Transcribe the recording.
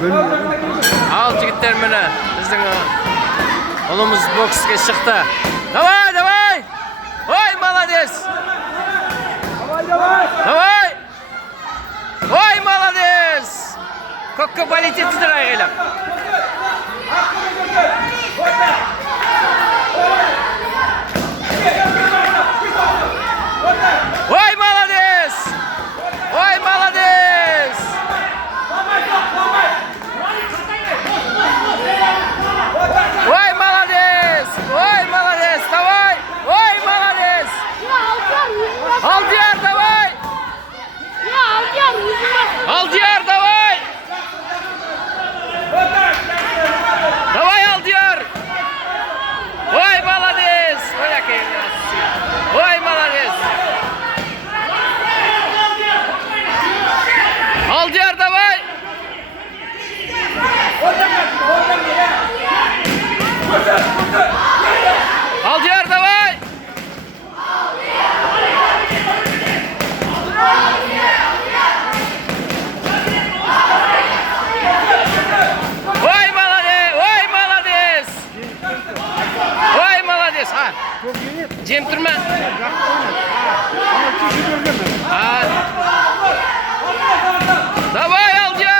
Al жігіттер міне біздің ұлымыз бокске шықты. Давай, давай! Ой, молодец! Давай! Ой, молодец! Көкке полететсіздер айғайлап. Ой, молодец! Ой, молодец! Ой, молодец! Ой, молодец! Давай! Ой, молодец! Алдияр, давай! Алдияр, давай! Давай, Алдияр! Ой, молодец! Ой, який нас! Ой, молодец! Алдияр, давай! Алдияр, давай! Ой, молодец! Ой, молодец! Ой, молодец! Жем тұрма? Давай, Алдияр!